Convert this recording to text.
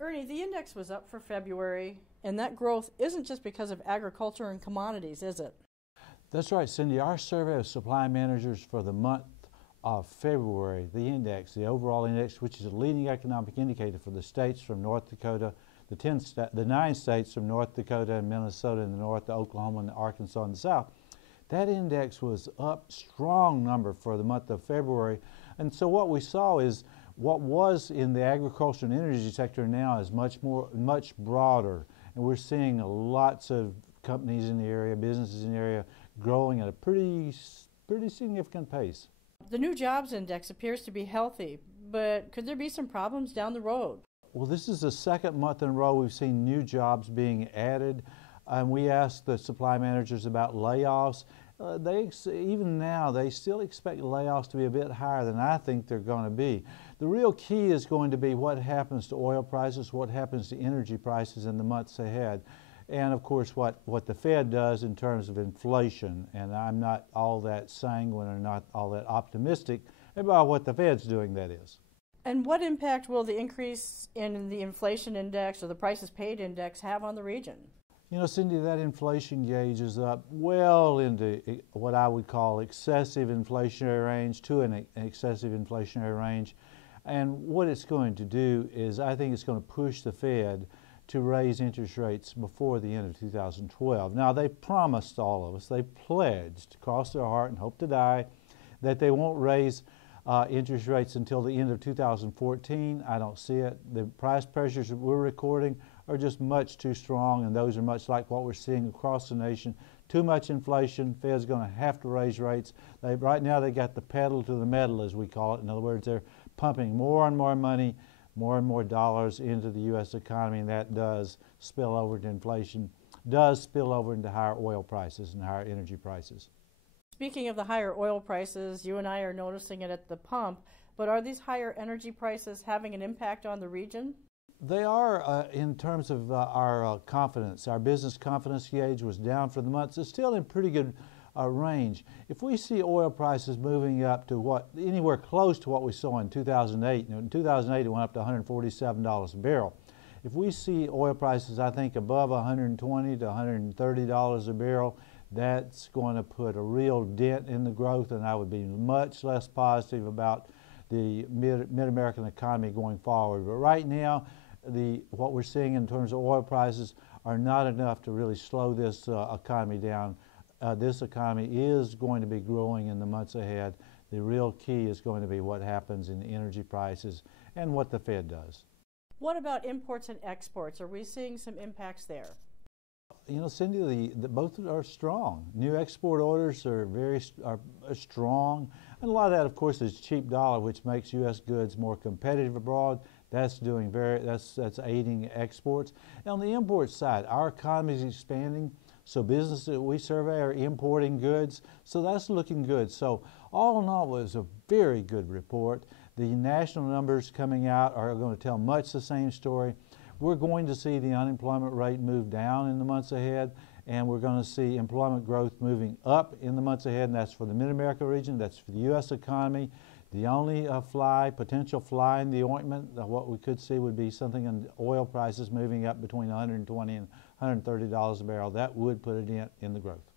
Ernie, the index was up for February, and that growth isn't just because of agriculture and commodities, is it? That's right, Cindy. Our survey of supply managers for the month of February, the index, the overall index, which is a leading economic indicator for the states from North Dakota, the 9 states from North Dakota and Minnesota in the north, to Oklahoma and Arkansas in the south. That index was up strong number for the month of February. And so what we saw is what was in the agriculture and energy sector now is much broader. And we're seeing lots of companies in the area, businesses in the area, growing at a pretty significant pace. The new jobs index appears to be healthy, but could there be some problems down the road? Well, this is the second month in a row we've seen new jobs being added. We asked the supply managers about layoffs. Even now, they still expect layoffs to be a bit higher than I think they're going to be. The real key is going to be what happens to oil prices, what happens to energy prices in the months ahead, and of course what the Fed does in terms of inflation. And I'm not all that sanguine or not all that optimistic about what the Fed's doing, that is. And what impact will the increase in the inflation index or the prices paid index have on the region? You know, Cindy, that inflation gauge is up well into what I would call excessive inflationary range, to an excessive inflationary range. And what it's going to do is I think it's going to push the Fed to raise interest rates before the end of 2012. Now, they promised all of us, they pledged, cross their heart and hope to die, that they won't raise interest rates until the end of 2014. I don't see it. The price pressures that we're recording are just much too strong, and those are much like what we're seeing across the nation. Too much inflation, Fed's going to have to raise rates. Right now they got the pedal to the metal, as we call it. In other words, they're pumping more and more money, more and more dollars into the U.S. economy, and that does spill over to inflation, does spill over into higher oil prices and higher energy prices. Speaking of the higher oil prices, you and I are noticing it at the pump, but are these higher energy prices having an impact on the region? They are in terms of our confidence. Our business confidence gauge was down for the month. It's still in pretty good range. If we see oil prices moving up to anywhere close to what we saw in 2008, in 2008 it went up to $147 a barrel. If we see oil prices, I think, above $120 to $130 a barrel, that's going to put a real dent in the growth, and I would be much less positive about the mid-American economy going forward. But right now, what we're seeing in terms of oil prices are not enough to really slow this economy down. This economy is going to be growing in the months ahead. The real key is going to be what happens in energy prices and what the Fed does. What about imports and exports? Are we seeing some impacts there? You know, Cindy, both are strong. New export orders are very strong, and a lot of that, of course, is cheap dollar, which makes U.S. goods more competitive abroad. That's that's aiding exports. And on the import side, our economy is expanding, so businesses that we survey are importing goods, so that's looking good. So all in all, it was a very good report. The national numbers coming out are going to tell much the same story. We're going to see the unemployment rate move down in the months ahead, and we're going to see employment growth moving up in the months ahead, and that's for the Mid-America region, that's for the U.S. economy. The only potential fly in the ointment, what we could see would be something in oil prices moving up between $120 and $130 a barrel. That would put a dent in the growth.